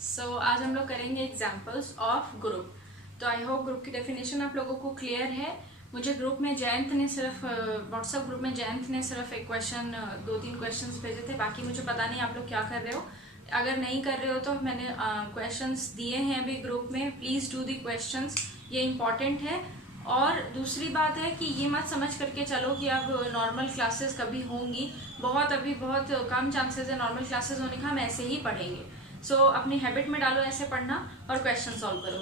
आज हम लोग करेंगे एग्जाम्पल्स ऑफ ग्रुप। तो आई होप ग्रुप की डेफिनेशन आप लोगों को क्लियर है। मुझे ग्रुप में जयंत ने सिर्फ व्हाट्सएप ग्रुप में जयंत ने सिर्फ एक क्वेश्चन 2-3 क्वेश्चंस भेजे थे, बाकी मुझे पता नहीं आप लोग क्या कर रहे हो। अगर नहीं कर रहे हो तो मैंने क्वेश्चंस दिए हैं अभी ग्रुप में, प्लीज डू दी क्वेश्चंस, ये इंपॉर्टेंट है। और दूसरी बात है कि ये मत समझ करके चलो कि अब नॉर्मल क्लासेस कभी होंगी, अभी बहुत कम चांसेस है नॉर्मल क्लासेस होने का, हम ऐसे ही पढ़ेंगे। अपनी हैबिट में डालो ऐसे पढ़ना और क्वेश्चन सॉल्व करो।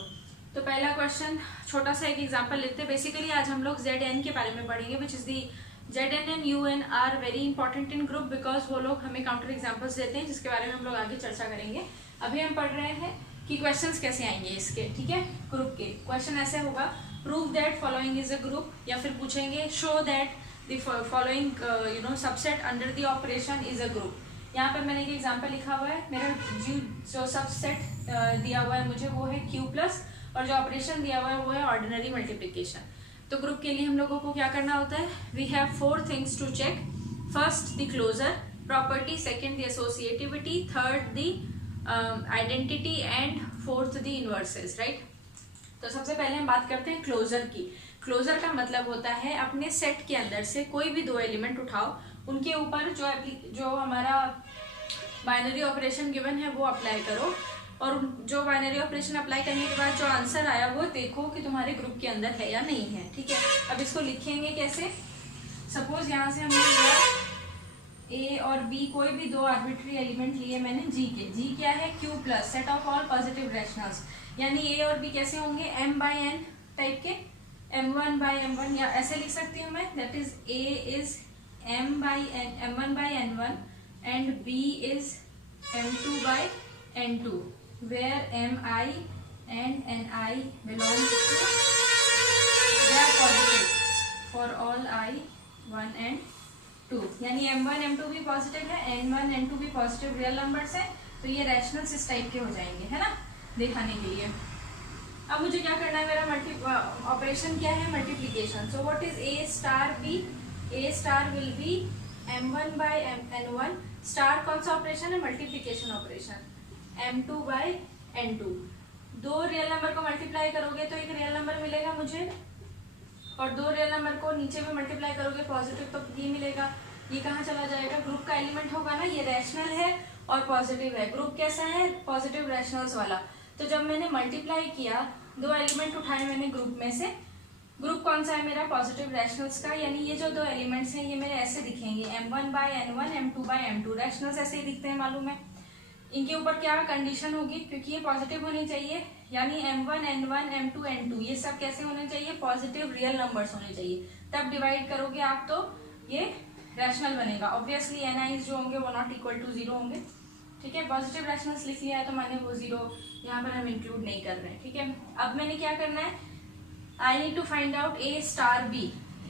तो पहला क्वेश्चन, छोटा सा एक एग्जांपल लेते हैं। बेसिकली आज हम लोग ZN के बारे में पढ़ेंगे, which is the ZN and UN are very important in group because वो लोग हमें काउंटर एग्जाम्पल्स देते हैं जिसके बारे में हम लोग आगे चर्चा करेंगे। अभी हम पढ़ रहे हैं कि क्वेश्चंस कैसे आएंगे इसके, ठीक है। ग्रुप के क्वेश्चन ऐसे होगा, prove that following is a group, या फिर पूछेंगे show that the following subset under the operation is a group. यहाँ पर मैंने एक एग्जांपल लिखा हुआ है, मेरा जो सबसेट दिया हुआ है मुझे वो है Q प्लस, और जो ऑपरेशन दिया हुआ है वो है ऑर्डिनरी मल्टीप्लिकेशन। तो ग्रुप के लिए हम लोगों को क्या करना होता है, we have 4 things to check. First the closure property, second the associativity, third the identity and fourth the inverses, right. तो सबसे पहले हम बात करते हैं क्लोजर की। क्लोजर का मतलब होता है अपने सेट के अंदर से कोई भी 2 एलिमेंट उठाओ, उनके ऊपर जो हमारा बाइनरी ऑपरेशन गिवन है वो अप्लाई करो, और जो बाइनरी ऑपरेशन अप्लाई करने के बाद जो आंसर आया वो देखो कि तुम्हारे ग्रुप के अंदर है या नहीं है, ठीक है। अब इसको लिखेंगे कैसे, सपोज यहाँ से हमने लिया A और B, कोई भी 2 आर्बिट्री एलिमेंट लिए मैंने G के। G क्या है, Q plus, set of all positive rationals, यानी A और B कैसे होंगे, M/N टाइप के, M1/M1, या ऐसे लिख सकती हूँ मैं, that is A is M1/N1 and B is M2/N2, where Mi and Ni belongs to, they are positive for all I1 and 2, यानी M1 M2 भी पॉजिटिव है, N1 N2 भी पॉजिटिव रियल नंबर्स है, तो ये रैशनल्स इस type के हो जाएंगे, है ना, दिखाने के लिए। अब मुझे क्या करना है, मेरा ऑपरेशन क्या है, multiplication. So what is A star B, A star will be M1/N1, star कौन सा ऑपरेशन है, multiplication operation, M2/N2। 2 real number को मल्टीप्लाई करोगे तो एक रियल नंबर मिलेगा मुझे, और 2 रियल नंबर को नीचे में मल्टीप्लाई करोगे पॉजिटिव तो ये मिलेगा। ये कहाँ चला जाएगा, ग्रुप का एलिमेंट होगा ना, ये रैशनल है और पॉजिटिव है। ग्रुप कैसा है, पॉजिटिव रैशनल्स वाला। तो जब मैंने मल्टीप्लाई किया, 2 एलिमेंट उठाए मैंने ग्रुप में से, ग्रुप कौन सा है मेरा, पॉजिटिव रैशनल्स का, यानी ये जो 2 एलिमेंट्स हैं ये मेरे ऐसे दिखेंगे, M1/N1 M2/M2, रैशनल्स ऐसे ही दिखते हैं मालूम है। इनके ऊपर क्या कंडीशन होगी, क्योंकि ये पॉजिटिव होनी चाहिए, यानी M1 N1 M2 N2 ये सब कैसे होने चाहिए, पॉजिटिव रियल नंबर्स होने चाहिए। तब डिवाइड करोगे आप तो ये रैशनल बनेगा। ऑब्वियसली Ni's जो होंगे वो नॉट इक्वल टू 0 होंगे, ठीक है। पॉजिटिव रैशनल्स लिख लिया है तो माने वो 0 यहाँ पर हम इंक्लूड नहीं कर रहे हैं, ठीक है। अब मैंने क्या करना है, I need to find out A star B।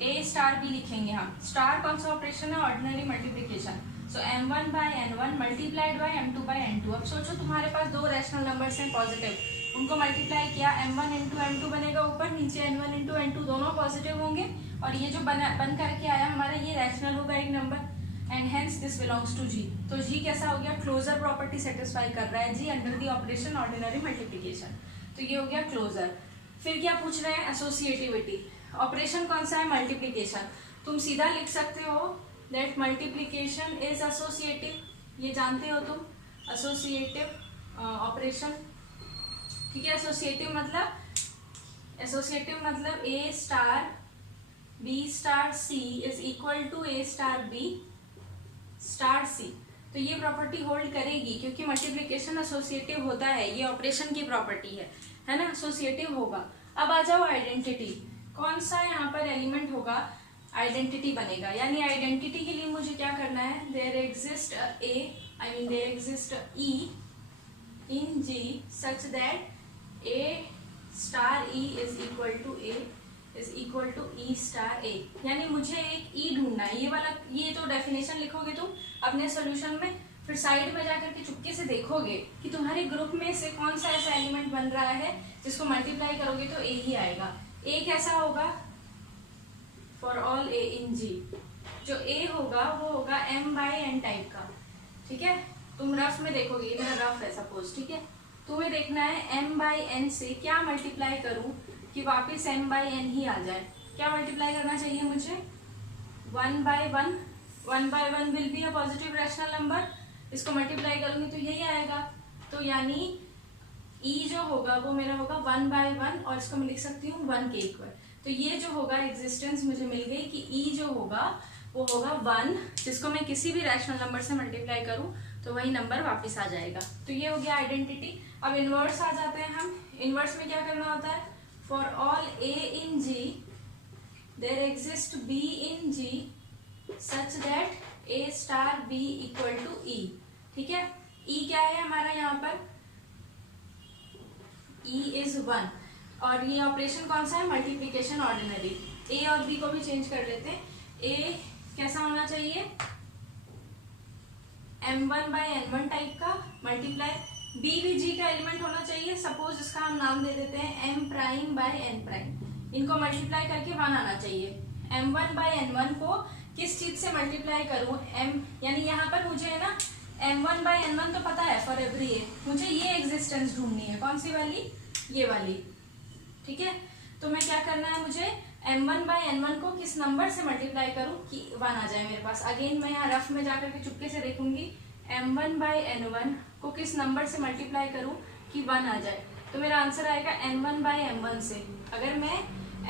A star B लिखेंगे हम। स्टार कौन सा ऑपरेशन है, ordinary multiplication. So M1/N1 multiplied by M2/N2। अब सोचो तुम्हारे पास 2 रैशनल नंबर्स हैं पॉजिटिव, उनको मल्टीप्लाई किया, M1 into M2 बनेगा ऊपर, नीचे N1 into N2 दोनों पॉजिटिव होंगे, और ये जो बन करके आया हमारा ये रैशनल होगा एक number, and hence this belongs to G। तो G कैसा हो गया, क्लोजर प्रॉपर्टी सेटिस्फाई कर रहा है G under the operation ordinary multiplication. तो ये हो गया क्लोजर। फिर क्या पूछ रहे हैं, एसोसिएटिविटी। ऑपरेशन कौन सा है, मल्टीप्लिकेशन। तुम सीधा लिख सकते हो दैट मल्टीप्लिकेशन इज एसोसिएटिव, ये जानते हो तुम, एसोसिएटिव ऑपरेशन, ठीक है। एसोसिएटिव मतलब A star B star C is equal to A star B star C। तो ये प्रॉपर्टी होल्ड करेगी क्योंकि मल्टीप्लिकेशन एसोसिएटिव होता है, ये ऑपरेशन की प्रॉपर्टी है ना, एसोसिएटिव होगा। अब आ जाओ आइडेंटिटी, कौन सा यहाँ पर एलिमेंट होगा, आइडेंटिटी बनेगा। यानी आइडेंटिटी के लिए मुझे क्या करना है, there exist E in G such that A star E is equal to E star A। यानी मुझे एक E ढूंढना है, ये वाला, ये तो डेफिनेशन लिखोगे तुम अपने सोल्यूशन में, फिर साइड में जाकर के चुपके से देखोगे कि तुम्हारे ग्रुप में से कौन सा ऐसा एलिमेंट बन रहा है जिसको मल्टीप्लाई करोगे तो A ही आएगा। A कैसा होगा, for all A in G, जो A होगा वो होगा M/N टाइप का, ठीक है। तुम रफ में देखोगे, ये मेरा रफ है सपोज, ठीक है। तुम्हें देखना है m बाई n से क्या मल्टीप्लाई करूं कि वापस m बाई n ही आ जाए। क्या मल्टीप्लाई करना चाहिए मुझे? 1 by 1 will be a positive rational number, इसको मल्टीप्लाई करूंगी तो यही आएगा। तो यानी e जो होगा वो मेरा होगा 1 बाई 1 और इसको मैं लिख सकती हूँ 1 के इक्वल। तो ये जो होगा एग्जिस्टेंस मुझे मिल गई कि e जो होगा वो होगा 1, जिसको मैं किसी भी रैशनल नंबर से मल्टीप्लाई करूं तो वही नंबर वापस आ जाएगा। तो ये हो गया आइडेंटिटी। अब इनवर्स आ जाते हैं हम। इनवर्स में क्या करना होता है? For all a in g there exist b in g such that a star b equal to e। ठीक है, e क्या है हमारा यहाँ पर? e इज 1 और ये ऑपरेशन कौन सा है? Multiplication ordinary. a और b को भी चेंज कर लेते हैं। a कैसा होना चाहिए? m1 बाई n1 टाइप का मल्टीप्लाई, b भी g का एलिमेंट होना चाहिए। सपोज इसका हम नाम दे देते हैं m prime by n prime. इनको मल्टीप्लाई करके 1 आना चाहिए। m1 बाई n1 को किस चीज से मल्टीप्लाई करूं? m यानी यहाँ पर मुझे है ना m1 बाई n1 तो पता है फॉर एवरी ए, मुझे ये एग्जिस्टेंस ढूंढनी है। कौन सी वाली? ये वाली। ठीक है, तो मैं क्या करना है मुझे? m1 बाई n1 को किस नंबर से मल्टीप्लाई करूं कि 1 आ जाए मेरे पास। अगेन मैं यहाँ रफ में जाकर के चुपके से देखूंगी m1 बाई n1 को किस नंबर से मल्टीप्लाई करूं कि 1 आ जाए। तो मेरा आंसर आएगा n1 बाई m1 से। अगर मैं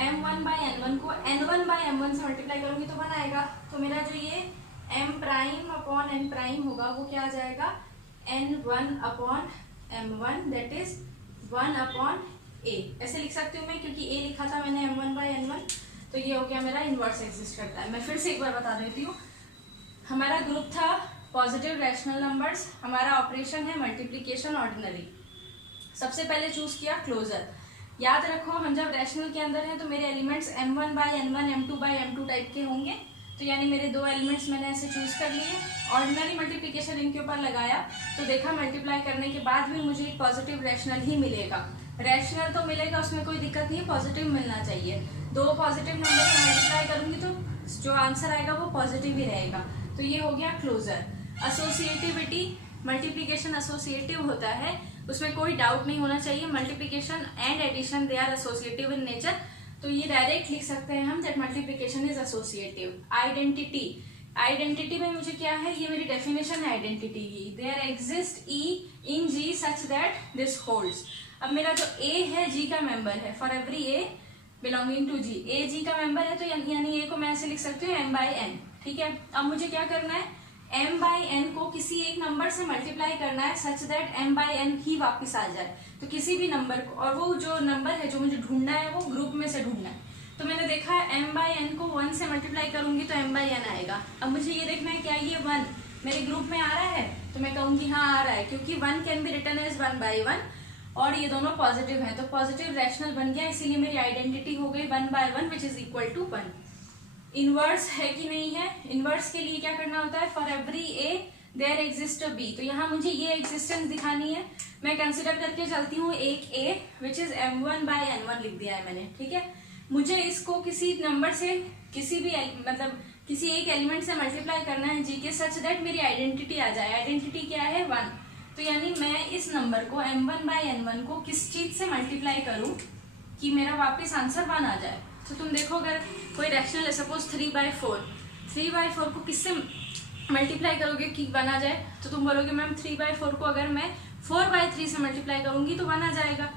m1 बाई n1 को n1 बाई m1 से मल्टीप्लाई करूंगी तो 1 आएगा। तो मेरा जो ये m prime upon n prime होगा वो क्या आ जाएगा? n1 upon m1 that is 1 upon a। ऐसे लिख सकती हूँ मैं क्योंकि a लिखा था मैंने m1 बाई n1। तो ये हो गया मेरा इनवर्स एग्जिस्ट करता है। मैं फिर से एक बार बता देती हूँ। हमारा ग्रुप था पॉजिटिव रैशनल नंबर्स, हमारा ऑपरेशन है मल्टीप्लिकेशन ऑर्डिनरी। सबसे पहले चूज किया क्लोजर। याद रखो हम जब रैशनल के अंदर हैं तो मेरे elements m1 by n1 m2 by m2 type के होंगे। तो यानी मेरे दो एलिमेंट्स मैंने ऐसे चूज कर लिए। ऑर्डिनरी मल्टीप्लिकेशन इनके ऊपर लगाया तो देखा मल्टीप्लाई करने के बाद भी मुझे एक पॉजिटिव रैशनल ही मिलेगा। रैशनल तो मिलेगा, उसमें कोई दिक्कत नहीं, पॉजिटिव मिलना चाहिए। दो पॉजिटिव नंबर से मल्टीप्लाई करूंगी तो जो आंसर आएगा वो पॉजिटिव ही रहेगा। तो ये हो गया क्लोजर। एसोसिएटिविटी, मल्टीप्लिकेशन एसोसिएटिव होता है, उसमें कोई डाउट नहीं होना चाहिए। Multiplication and addition they are associative in nature. तो ये डायरेक्ट लिख सकते हैं हम that multiplication is associative. Identity, identity में मुझे क्या है? ये मेरी डेफिनेशन है आइडेंटिटी की। There exist E in G such that this holds. अब मेरा जो a है g का मेंबर है, for every a belonging to g, a g का मेंबर है तो यानी a को मैं ऐसे लिख सकती हूँ m बाई n। ठीक है, अब मुझे क्या करना है? m बाई n को किसी एक नंबर से मल्टीप्लाई करना है such that m by n ही वापस आ जाए। तो किसी भी नंबर को, और वो जो नंबर है जो मुझे ढूंढना है वो ग्रुप में से ढूंढना है। तो मैंने देखा है m बाई n को 1 से मल्टीप्लाई करूंगी तो m बाई n आएगा। अब मुझे ये देखना है क्या ये 1 मेरे ग्रुप में आ रहा है? तो मैं कहूंगी हाँ आ रहा है, क्योंकि 1 can be written as 1 by 1 और ये दोनों पॉजिटिव है तो पॉजिटिव रैशनल बन गया, इसीलिए मेरी आइडेंटिटी हो गई 1 by 1 which is equal to 1। Inverse है कि नहीं है? इनवर्स के लिए क्या करना होता है? For every A there exist a B. तो यहाँ मुझे ये एग्जिस्टेंस दिखानी है। मैं कंसिडर करके चलती हूँ एक ए which is m1 bye n1 लिख दिया है मैंने। ठीक है, मुझे इसको किसी नंबर से किसी भी मतलब किसी एक एलिमेंट से मल्टीप्लाई करना है जी के सच दैट मेरी आइडेंटिटी आ जाए। आइडेंटिटी क्या है? 1। तो यानी मैं इस नंबर को m1 बाई n1 को किस चीज से मल्टीप्लाई करूं कि मेरा वापस आंसर 1 आ जाए। तो तुम देखो अगर कोई रैशनल है सपोज 3 बाई 4 को किससे मल्टीप्लाई करोगे कि 1 आ जाए? तो तुम बोलोगे मैम 3 बाई 4 को अगर मैं 4 बाई 3 से मल्टीप्लाई करूंगी तो 1 आ जाएगा।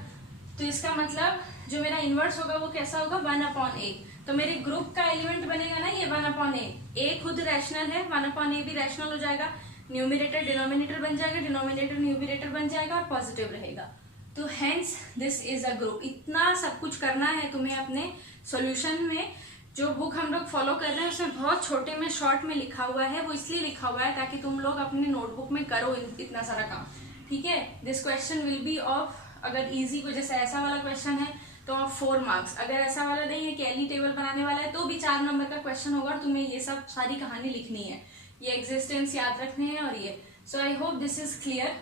तो इसका मतलब जो मेरा इनवर्स होगा वो कैसा होगा? 1 अपॉन ए। तो मेरे ग्रुप का एलिमेंट बनेगा ना ये 1 अपॉन ए। ए खुद रैशनल है, 1 अपॉन ए भी रैशनल हो जाएगा। न्यूमिनेटर डिनोमिनेटर बन जाएगा, डिनोमिनेटर न्यूमिनेटर बन जाएगा और पॉजिटिव रहेगा। तो hence this is a group. इतना सब कुछ करना है तुम्हें अपने सॉल्यूशन में। जो बुक हम लोग फॉलो कर रहे हैं उसमें बहुत छोटे में शॉर्ट में लिखा हुआ है, वो इसलिए लिखा हुआ है ताकि तुम लोग अपने नोटबुक में करो इतना सारा काम। ठीक है, this question will be of, अगर इजी को जैसे ऐसा वाला क्वेश्चन है तो ऑफ 4 मार्क्स। अगर ऐसा वाला नहीं है कि कैली टेबल बनाने वाला है तो भी 4 नंबर का क्वेश्चन होगा और तुम्हें ये सब सारी कहानी लिखनी है, ये एग्जिस्टेंस याद रखने हैं और ये। So I hope this is clear,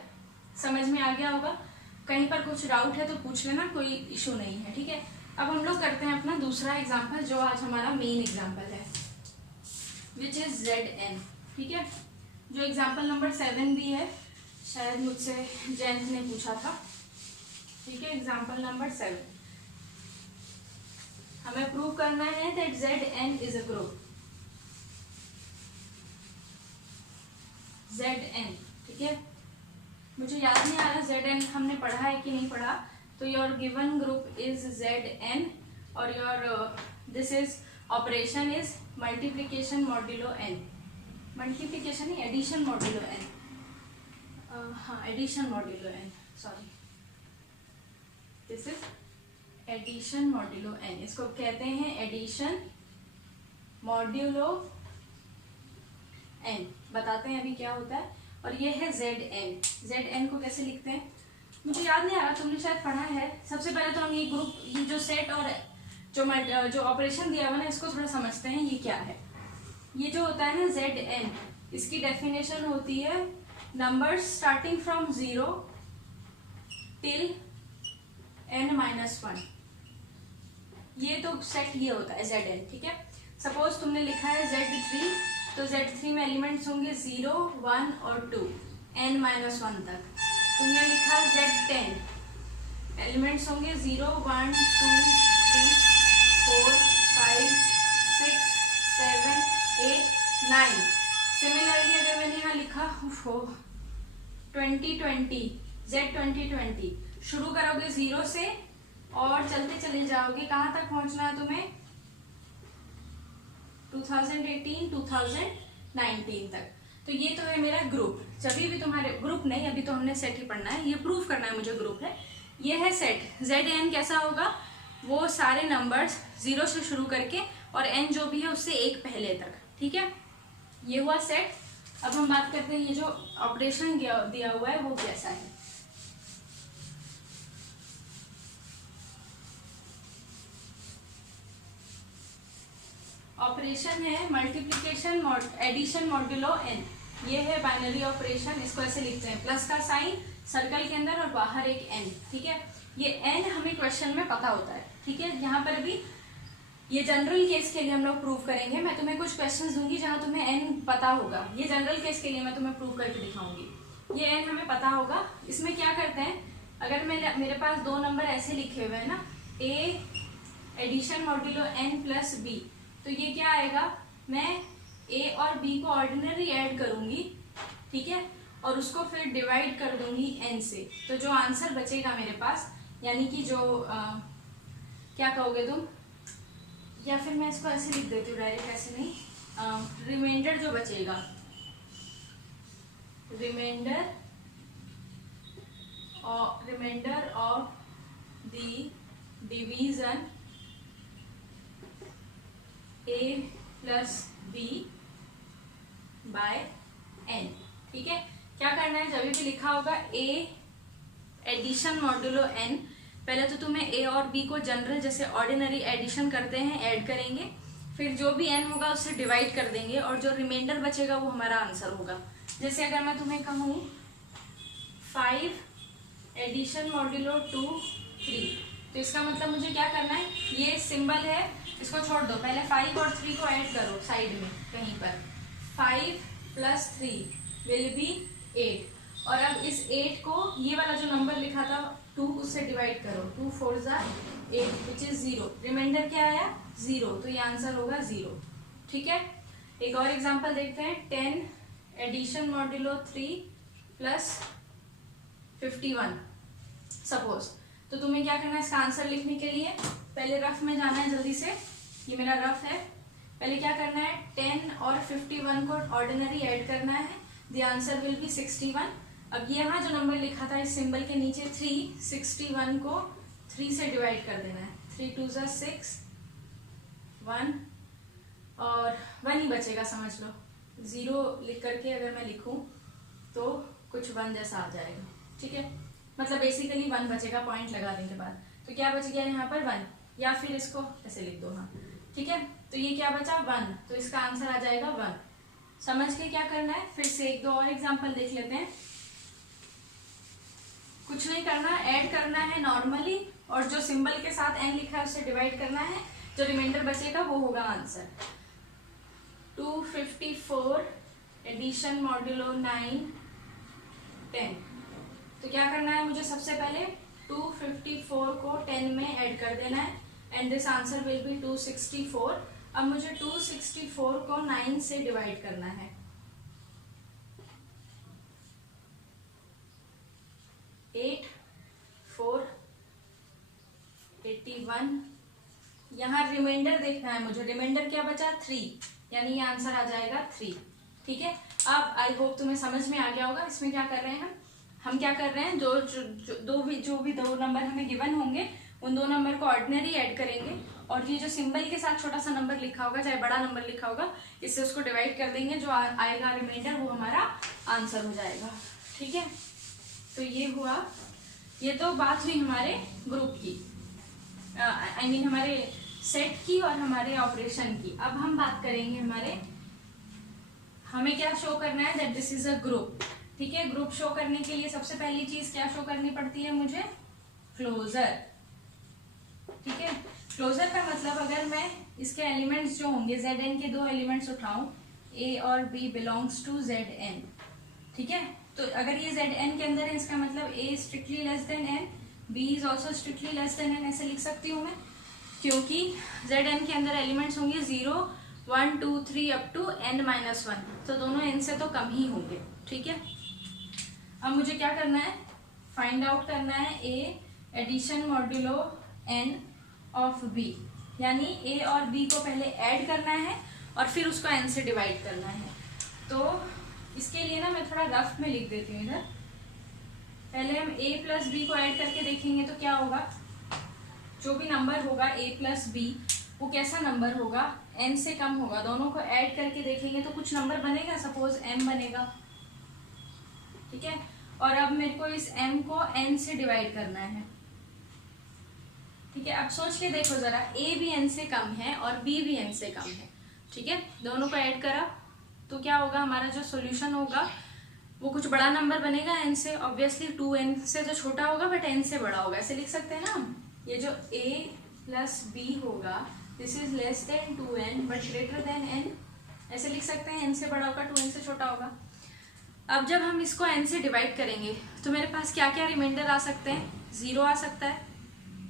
समझ में आ गया होगा। कहीं पर कुछ डाउट है तो पूछ लेना, कोई इशू नहीं है। ठीक है, अब हम लोग करते हैं अपना दूसरा एग्जाम्पल जो आज हमारा मेन एग्जाम्पल है विच इज Zn। ठीक है, जो एग्जाम्पल नंबर 7 भी है, शायद मुझसे जयंत ने पूछा था। ठीक है, एग्जाम्पल नंबर 7, हमें प्रूव करना है that Zn is a group. Zn, ठीक है, मुझे याद नहीं आ रहा Zn हमने पढ़ा है कि नहीं पढ़ा। तो your given group is Zn और your this is operation is multiplication modulo n, multiplication नहीं, एडिशन मॉड्यूलो n, हाँ addition modulo n, sorry, this is addition modulo n, इसको कहते हैं एडिशन मॉड्यूलो n। बताते हैं अभी क्या होता है। और ये है Zn, Zn को कैसे लिखते हैं मुझे याद नहीं आ रहा, तुमने शायद पढ़ा है। सबसे पहले तो हम ये ग्रुप, ये जो सेट और जो ऑपरेशन दिया हुआ ना, इसको थोड़ा समझते हैं ये क्या है। ये जो होता है ना Zn, इसकी डेफिनेशन होती है numbers starting from 0 till n-1। ये तो सेट ये होता है Zn, ठीक है। सपोज तुमने लिखा है Z3, तो Z3 में एलिमेंट्स होंगे 0, 1 और 2 n-1 तक। तुमने लिखा Z10, एलिमेंट्स होंगे 0, 1, 2, 3, 4, 5, 6, 7, 8, 9। सिमिलरली अगर मैंने यहाँ लिखा 2020, Z2020, शुरू करोगे 0 से और चलते चले जाओगे, कहाँ तक पहुंचना है तुम्हें, 2018, 2019 तक। तो ये तो है मेरा ग्रुप। जब भी तुम्हारे ग्रुप नहीं, अभी तो हमने सेट ही पढ़ना है, ये प्रूफ करना है मुझे ग्रुप है, ये है सेट। Zn कैसा होगा, वो सारे नंबर्स 0 से शुरू करके और n जो भी है उससे एक पहले तक, ठीक है, ये हुआ सेट। अब हम बात करते हैं ये जो ऑपरेशन दिया हुआ है वो कैसा है। ऑपरेशन है मल्टीप्लिकेशन एडिशन मॉड्यूलो n, ये है बाइनरी ऑपरेशन। इसको ऐसे लिखते हैं, प्लस का साइन सर्कल के अंदर और बाहर एक n, ठीक है। ये n हमें क्वेश्चन में पता होता है, ठीक है। यहाँ पर अभी ये जनरल केस के लिए हम लोग प्रूव करेंगे। मैं तुम्हें कुछ क्वेश्चंस दूंगी जहां तुम्हें n पता होगा, ये जनरल केस के लिए मैं तुम्हें प्रूव करके दिखाऊंगी। ये n हमें पता होगा। इसमें क्या करते हैं, अगर मेरे पास दो नंबर ऐसे लिखे हुए हैं ना, a addition modulo n plus b, तो ये क्या आएगा, मैं a और b को ऑर्डिनरी ऐड करूंगी, ठीक है, और उसको फिर डिवाइड कर दूंगी n से। तो जो आंसर बचेगा मेरे पास, यानी कि जो क्या कहोगे तुम, या फिर मैं इसको ऐसे लिख देती हूँ डायरेक्ट, ऐसे नहीं, रिमाइंडर जो बचेगा, remainder of the division a plus b by n, ठीक है। क्या करना है, जब भी लिखा होगा a एडिशन मॉड्यूलो n, पहले तो तुम्हें a और b को जनरल जैसे ऑर्डिनरी एडिशन करते हैं ऐड करेंगे, फिर जो भी n होगा उससे डिवाइड कर देंगे और जो रिमाइंडर बचेगा वो हमारा आंसर होगा। जैसे अगर मैं तुम्हें कहूँ 5 एडिशन मॉड्यूलो 2 3, तो इसका मतलब मुझे क्या करना है, ये सिंबल है इसको छोड़ दो, पहले 5 और 3 को ऐड करो साइड में कहीं पर, 5 प्लस 3 विल बी 8, और अब इस 8 को ये वाला जो नंबर लिखा था 2 उससे डिवाइड करो, 2 4 ज़ा 8 विच इज 0, रिमाइंडर क्या आया 0, तो ये आंसर होगा 0, ठीक है। एक और एग्जांपल देखते हैं, 10 एडिशन मॉड्यूलो 3 प्लस 51 सपोज। तो तुम्हें क्या करना है, इसका आंसर लिखने के लिए पहले रफ में जाना है जल्दी से, ये मेरा रफ है। पहले क्या करना है, 10 और 51 को ऑर्डिनरी ऐड करना है, द आंसर विल बी 61। अब ये यहाँ जो नंबर लिखा था इस सिंबल के नीचे 3, 61 को 3 से डिवाइड कर देना है, 3 2 ज़ा 6, 1 और 1 ही बचेगा, समझ लो 0 लिख करके अगर मैं लिखूं तो कुछ 1 जैसा आ जाएगा, ठीक है, मतलब बेसिकली 1 बचेगा पॉइंट लगाने के बाद। तो क्या बच गया यहाँ पर 1, या फिर इसको ऐसे लिख दो, हाँ ठीक है। तो ये क्या बचा 1, तो इसका आंसर आ जाएगा 1। समझ के क्या करना है, फिर से एक दो और एग्जांपल देख लेते हैं। कुछ नहीं करना, ऐड करना है नॉर्मली और जो सिंबल के साथ n लिखा है उससे डिवाइड करना है, जो रिमाइंडर बचेगा वो होगा आंसर। 254 addition modulo 9 10। तो क्या करना है मुझे, सबसे पहले 254 को 10 में ऐड कर देना है and this answer will be 264। अब मुझे 264 को 9 से डिवाइड करना है। 8 4 81। यहाँ रिमाइंडर देखना है मुझे, रिमाइंडर क्या बचा 3, यानी ये आंसर आ जाएगा 3। ठीक है, अब आई होप तुम्हें समझ में आ गया होगा इसमें क्या कर रहे हैं हम क्या कर रहे हैं, जो भी दो नंबर हमें गिवन होंगे उन दो नंबर को ऑर्डिनरी ऐड करेंगे और ये जो सिंबल के साथ छोटा सा नंबर लिखा होगा चाहे बड़ा नंबर लिखा होगा इससे उसको डिवाइड कर देंगे, जो आएगा रिमाइंडर वो हमारा आंसर हो जाएगा। ठीक है, तो ये हुआ, ये तो बात हुई हमारे ग्रुप की, आई मीन हमारे सेट की और हमारे ऑपरेशन की। अब हम बात करेंगे हमें क्या शो करना है, that this is a group. ठीक है, ग्रुप शो करने के लिए सबसे पहली चीज क्या शो करनी पड़ती है मुझे, क्लोजर। ठीक है, क्लोजर का मतलब अगर मैं इसके एलिमेंट्स जो होंगे Zn के दो एलिमेंट्स उठाऊं, A और B बिलोंग्स टू Zn। ठीक है, तो अगर ये Zn के अंदर है इसका मतलब A strictly less than n, B is also strictly less than n, ऐसे लिख सकती हूँ मैं, क्योंकि Zn के अंदर एलिमेंट्स होंगे 0 1 2 3 अप टू n-1, तो दोनों n से तो कम ही होंगे। ठीक है, अब मुझे क्या करना है, फाइंड आउट करना है A addition modulo n of B, यानी A और B को पहले ऐड करना है और फिर उसको n से डिवाइड करना है। तो इसके लिए ना मैं थोड़ा रफ में लिख देती हूँ इधर। पहले हम A प्लस B को ऐड करके देखेंगे तो क्या होगा, जो भी नंबर होगा A प्लस B वो कैसा नंबर होगा, n से कम होगा। दोनों को ऐड करके देखेंगे तो कुछ नंबर बनेगा, सपोज m बनेगा। ठीक है, और अब मेरे को इस m को n से डिवाइड करना है। ठीक है, अब सोच के देखो जरा, a भी n से कम है और b भी n से कम है। ठीक है, दोनों को ऐड करा तो क्या होगा, हमारा जो सॉल्यूशन होगा वो कुछ बड़ा नंबर बनेगा n से, ऑब्वियसली 2n से तो छोटा होगा बट n से बड़ा होगा, ऐसे लिख सकते हैं ना हम। ये जो a प्लस b होगा this is less than 2n but greater than n, ऐसे लिख सकते हैं, n से बड़ा होगा 2n से छोटा होगा। अब जब हम इसको n से डिवाइड करेंगे तो मेरे पास क्या क्या रिमाइंडर आ सकते हैं, 0 आ सकता है,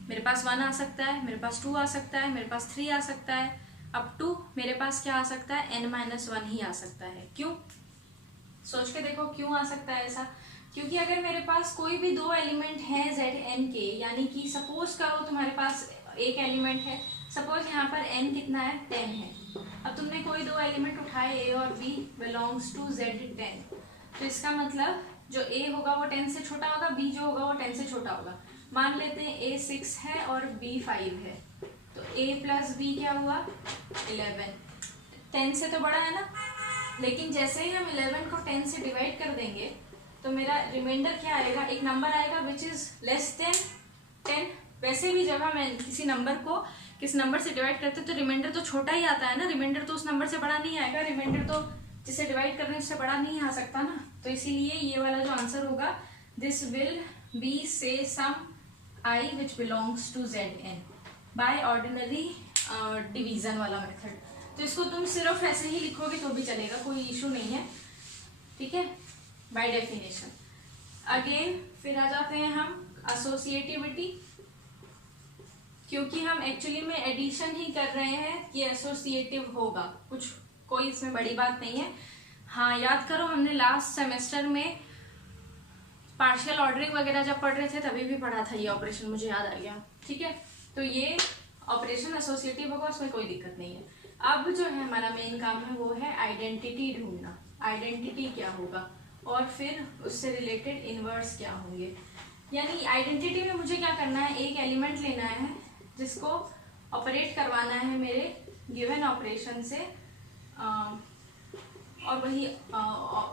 मेरे पास 1 आ सकता है, मेरे पास 2 आ सकता है, मेरे पास 3 आ सकता है, अप टू मेरे पास क्या आ सकता है, n-1 ही आ सकता है। क्यों, सोच के देखो क्यों आ सकता है ऐसा, क्योंकि अगर मेरे पास कोई भी दो एलिमेंट हैं Zn के, यानी कि सपोज करो तुम्हारे पास एक एलिमेंट है, सपोज यहाँ पर n कितना है 10 है, अब तुमने कोई दो एलिमेंट उठाए A और B बिलोंग्स टू Z10, तो इसका मतलब जो A होगा वो 10 से छोटा होगा, B जो होगा वो 10 से छोटा होगा। मान लेते हैं A 6 है और B 5 है, तो A प्लस B क्या हुआ 11, 10 से तो बड़ा है ना, लेकिन जैसे ही हम 11 को 10 से डिवाइड कर देंगे तो मेरा रिमाइंडर क्या आएगा, एक नंबर आएगा विच इज लेस देन 10। वैसे भी जब हम किसी नंबर को किस नंबर से डिवाइड करते हैं तो रिमाइंडर तो छोटा ही आता है ना, रिमाइंडर तो उस नंबर से बड़ा नहीं आएगा, रिमाइंडर तो जिसे डिवाइड कर रहे हैं उससे बड़ा नहीं आ सकता ना। तो इसीलिए ये वाला जो आंसर होगा दिस विल बी से सम I which belongs to Zn by ordinary division वाला मेथड। तो इसको तुम सिर्फ ऐसे ही लिखोगे तो भी चलेगा, कोई इशू नहीं है। ठीक है, बाय डेफिनेशन। अगेन फिर आ जाते हैं हम एसोसिएटिविटी, क्योंकि हम एक्चुअली में एडिशन ही कर रहे हैं कि एसोसिएटिव होगा, कुछ कोई इसमें बड़ी बात नहीं है। हाँ, याद करो हमने लास्ट सेमेस्टर में पार्शियल ऑर्डरिंग वगैरह जब पढ़ रहे थे तभी भी पढ़ा था ये ऑपरेशन, मुझे याद आ गया। ठीक है, तो ये ऑपरेशन एसोसिएटिव होगा, उसमें कोई दिक्कत नहीं है। अब जो है हमारा मेन काम है वो है आइडेंटिटी ढूंढना, आइडेंटिटी क्या होगा और फिर उससे रिलेटेड इनवर्स क्या होंगे। यानी आइडेंटिटी में मुझे क्या करना है, एक एलिमेंट लेना है जिसको ऑपरेट करवाना है मेरे गिवन ऑपरेशन से, और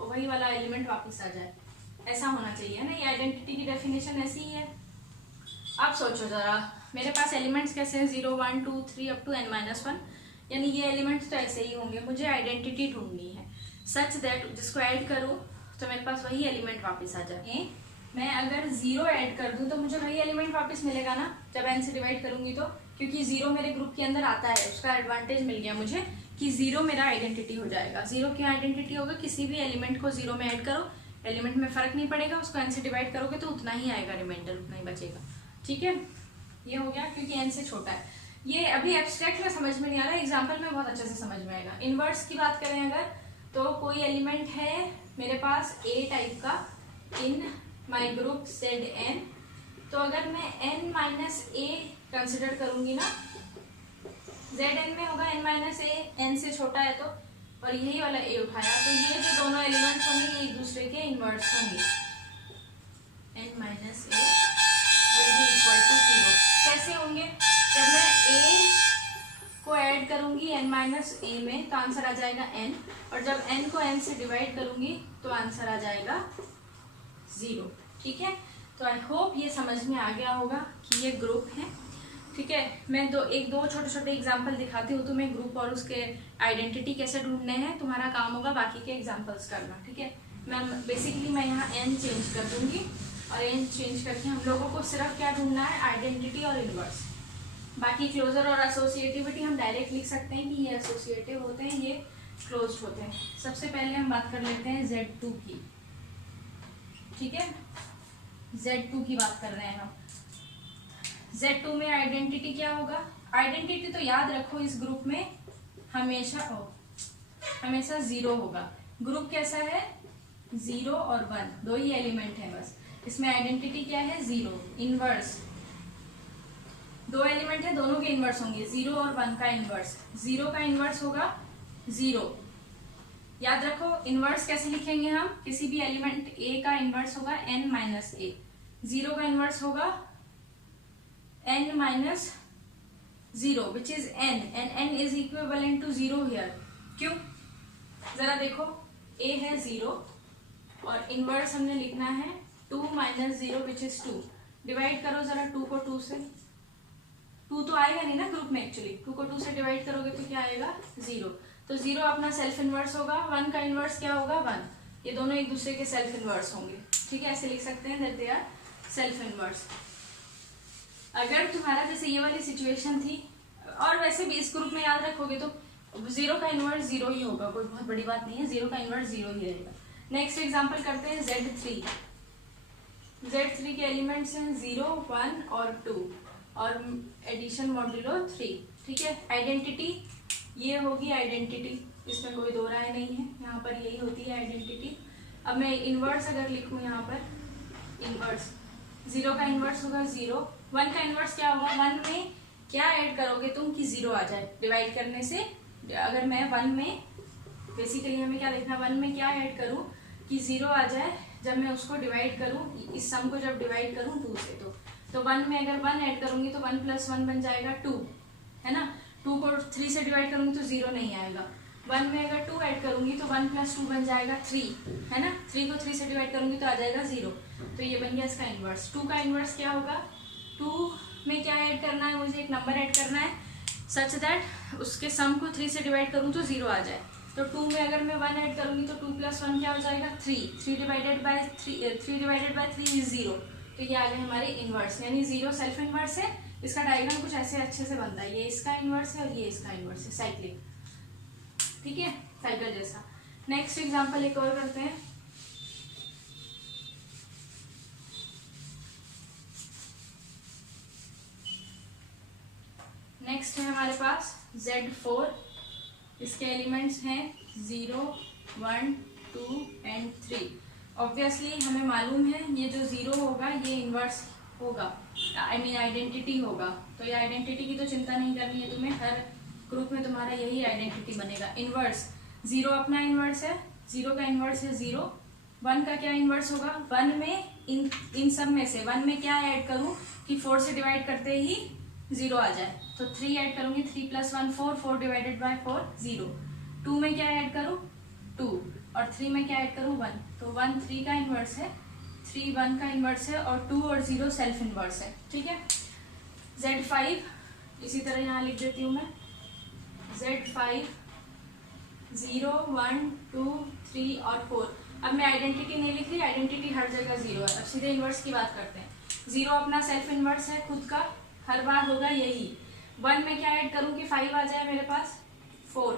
वही वाला एलिमेंट वापस आ जाए, ऐसा होना चाहिए ना। ये आइडेंटिटी की डेफिनेशन ऐसी ही है। अब सोचो जरा, मेरे पास एलिमेंट्स कैसे हैं, 0 1 2 3 अप टू n-1, यानी ये एलिमेंट्स तो ऐसे ही होंगे। मुझे आइडेंटिटी ढूंढनी है सच दैट जिसको ऐड करूँ तो मेरे पास वही एलिमेंट वापस आ जाए। मैं अगर 0 ऐड कर दूँ तो मुझे वही एलिमेंट वापस मिलेगा ना जब n से डिवाइड करूंगी तो, क्योंकि 0 मेरे ग्रुप के अंदर आता है, उसका एडवांटेज मिल गया मुझे कि 0 मेरा आइडेंटिटी हो जाएगा। 0 क्यों आइडेंटिटी होगा, किसी भी एलिमेंट को 0 में ऐड करो, एलिमेंट में फर्क नहीं पड़ेगा, उसको n से डिवाइड करोगे तो उतना ही आएगा, रिमाइंडर उतना ही बचेगा। ठीक है, ये हो गया क्योंकि n से छोटा है। ये अभी एब्स्ट्रैक्ट में समझ में नहीं आ रहा, एग्जाम्पल में बहुत अच्छे से समझ में आएगा। इनवर्स की बात करें अगर, तो कोई एलिमेंट है मेरे पास a टाइप का इन माई ग्रुप Zn, तो अगर मैं n माइनस ए कंसिडर करूंगी ना, Zn में होगा n माइनस ए, n से छोटा है तो, और यही वाला a उठाया, तो ये जो दोनों एलिमेंट्स होंगे ये एक दूसरे के इनवर्स होंगे। n minus A will be equal to 0। कैसे होंगे? जब मैं a को ऐड करूंगी n माइनस ए में तो आंसर आ जाएगा n, और जब n को n से डिवाइड करूंगी तो आंसर आ जाएगा 0। ठीक है, तो आई होप ये समझ में आ गया होगा कि ये ग्रुप है। ठीक है, मैं दो छोटे छोटे एग्जाम्पल दिखाती हूँ तुम्हें ग्रुप और उसके आइडेंटिटी कैसे ढूंढने हैं, तुम्हारा काम होगा बाकी के एग्जाम्पल्स करना। ठीक है, मैं यहाँ n चेंज कर दूंगी, और n चेंज करके हम लोगों को सिर्फ क्या ढूंढना है, आइडेंटिटी और इनवर्स। बाकी क्लोजर और एसोसिएटिविटी हम डायरेक्ट लिख सकते हैं कि ये एसोसिएटिव होते हैं, ये क्लोज्ड होते हैं। सबसे पहले हम बात कर लेते हैं Z2 की। ठीक है, Z2 की बात कर रहे हैं हम। Z2 में आइडेंटिटी क्या होगा? आइडेंटिटी तो याद रखो, इस ग्रुप में हमेशा 0 होगा। ग्रुप कैसा है? 0 और 1 दो ही एलिमेंट है बस, इसमें आइडेंटिटी क्या है? 0। इनवर्स दो एलिमेंट है, दोनों के इनवर्स होंगे, 0 और 1 का इनवर्स। 0 का इनवर्स होगा 0, याद रखो। इनवर्स कैसे लिखेंगे हम? किसी भी एलिमेंट a का इनवर्स होगा n माइनस ए, 0 का इनवर्स होगा n minus 0 which is n, and n is equivalent to 0 here. क्यों? जरा देखो, a है 0 और इनवर्स हमने लिखना है 2 माइनस 0 विच इज 2। डिवाइड करो जरा 2 को 2 से, 2 तो आएगा नहीं ना ग्रुप में, एक्चुअली 2 को 2 से डिवाइड करोगे तो क्या आएगा? 0। तो 0 अपना सेल्फ इनवर्स होगा, 1 का इनवर्स क्या होगा? 1। ये दोनों एक दूसरे के सेल्फ इनवर्स होंगे। ठीक है, ऐसे लिख सकते हैं that they are self inverse. अगर तुम्हारा जैसे ये वाली सिचुएशन थी, और वैसे भी इस ग्रुप में याद रखोगे तो 0 का इनवर्स 0 ही होगा, कोई बहुत बड़ी बात नहीं है, 0 का इनवर्स 0 ही रहेगा। नेक्स्ट एग्जाम्पल करते हैं Z3। Z3 के एलिमेंट्स हैं 0, 1 और 2, और एडिशन मॉड्यूलो 3। ठीक है, आइडेंटिटी ये होगी आइडेंटिटी, इसमें कोई दो राय नहीं है, यहाँ पर यही होती है आइडेंटिटी। अब मैं इनवर्स अगर लिखूँ यहाँ पर, इनवर्स 0 का इनवर्स होगा 0, 1 का इनवर्स क्या होगा? 1 में क्या ऐड करोगे तुम कि 0 आ जाए डिवाइड करने से? अगर मैं 1 में, बेसिकली हमें क्या देखना, 1 में क्या ऐड करूँ कि 0 आ जाए जब मैं उसको डिवाइड करूँ, इस सम को जब डिवाइड करूँ 2 से। तो 1 में अगर 1 ऐड करूँगी तो 1 + 1 बन जाएगा 2, है ना। 2 को 3 से डिवाइड करूँगी तो 0 नहीं आएगा। 1 में अगर 2 ऐड करूँगी तो 1 + 2 बन जाएगा 3, है ना। 3 को 3 से डिवाइड करूँगी तो आ जाएगा 0। तो ये बन गया इसका इन्वर्स। 2 का इन्वर्स क्या होगा? 2 में क्या ऐड करना है मुझे? एक नंबर ऐड करना है सच दैट उसके सम को 3 से डिवाइड करूँ तो 0 आ जाए। तो 2 में अगर मैं 1 ऐड करूँगी तो 2 + 1 क्या हो जाएगा? 3। 3 डिवाइडेड बाय 3 इज 0। तो ये आ गए हमारे इन्वर्स, यानी 0 सेल्फ इन्वर्स है। इसका डायग्राम कुछ ऐसे अच्छे से बनता है, ये इसका इन्वर्स है और ये इसका इन्वर्स है, साइक्लिक। ठीक है, साइकिल जैसा। नेक्स्ट एग्जांपल एक और करते हैं। नेक्स्ट है हमारे पास Z4। इसके एलिमेंट्स हैं 0, 1, 2 एंड 3। ऑब्वियसली हमें मालूम है ये जो 0 होगा ये इन्वर्स होगा, आई मीन आइडेंटिटी होगा। तो ये आइडेंटिटी की तो चिंता नहीं करनी है तुम्हें, हर ग्रुप में तुम्हारा यही आइडेंटिटी बनेगा। इन्वर्स 0 अपना इन्वर्स है, 0 का इन्वर्स है 0। 1 का क्या इन्वर्स होगा? 1 में इन सब में से 1 में क्या ऐड करूं कि 4 से डिवाइड करते ही 0 आ जाए? तो 3 ऐड करूंगी, 3 + 1 4, 4 डिवाइडेड बाय 4 0। 2 में क्या ऐड करूं? 2, और 3 में क्या ऐड करूं? 1। तो 1 3 का इन्वर्स है, 3 1 का इन्वर्स है, और 2 और 0 सेल्फ इन्वर्स है। ठीक है, Z5 इसी तरह यहाँ लिख देती हूँ मैं। Z5 0, 1, 2, 3 और 4। अब मैं आइडेंटिटी नहीं लिख रही, आइडेंटिटी हर जगह 0 है। अब सीधे इन्वर्स की बात करते हैं। 0 अपना सेल्फ इन्वर्स है खुद का, हर बार होगा यही। 1 में क्या ऐड करूँ कि 5 आ जाए मेरे पास? 4।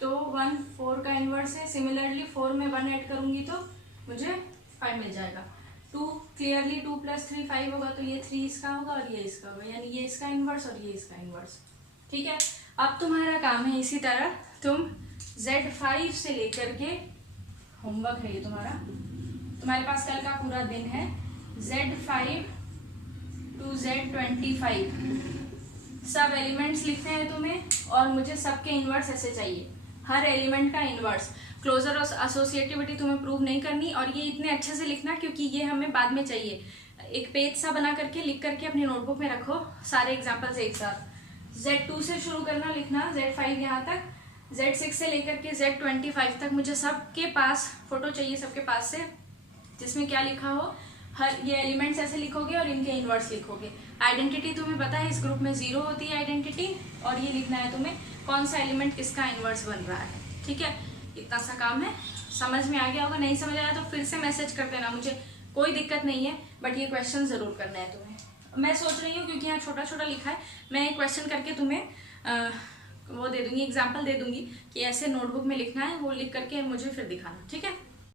तो 1 4 का इन्वर्स है। सिमिलरली 4 में 1 ऐड करूंगी तो मुझे 5 मिल जाएगा। 2 क्लियरली 2 + 3 5 होगा, तो ये 3 इसका होगा और ये इसका होगा, यानी ये इसका इन्वर्स और ये इसका इन्वर्स। ठीक है, अब तुम्हारा काम है इसी तरह तुम Z5 से लेकर के, होमवर्क है ये तुम्हारे पास कल का पूरा दिन है, Z5 to Z25 सब एलिमेंट्स लिखने हैं तुम्हें और मुझे सबके इन्वर्स ऐसे चाहिए, हर एलिमेंट का इन्वर्स। क्लोजर और एसोसिएटिविटी तुम्हें प्रूव नहीं करनी, और ये इतने अच्छे से लिखना क्योंकि ये हमें बाद में चाहिए। एक पेज सा बना करके लिख करके अपनी नोटबुक में रखो सारे एग्जाम्पल्स एक साथ। Z2 से शुरू करना लिखना, Z5 यहाँ तक, Z6 से लेकर के Z25 तक मुझे सबके पास फोटो चाहिए, सबके पास से, जिसमें क्या लिखा हो, हर ये एलिमेंट्स ऐसे लिखोगे और इनके इन्वर्स लिखोगे। आइडेंटिटी तुम्हें पता है इस ग्रुप में 0 होती है आइडेंटिटी, और ये लिखना है तुम्हें कौन सा एलिमेंट किसका इन्वर्स बन रहा है। ठीक है, इतना सा काम है। समझ में आ गया होगा, नहीं समझ आया तो फिर से मैसेज कर देना, मुझे कोई दिक्कत नहीं है, बट ये क्वेश्चन जरूर करना है तुम्हें। मैं सोच रही हूँ क्योंकि यहाँ छोटा छोटा लिखा है, मैं एक क्वेश्चन करके तुम्हें वो दे दूंगी, एग्जाम्पल दे दूंगी कि ऐसे नोटबुक में लिखना है, वो लिख करके मुझे फिर दिखाना। ठीक है।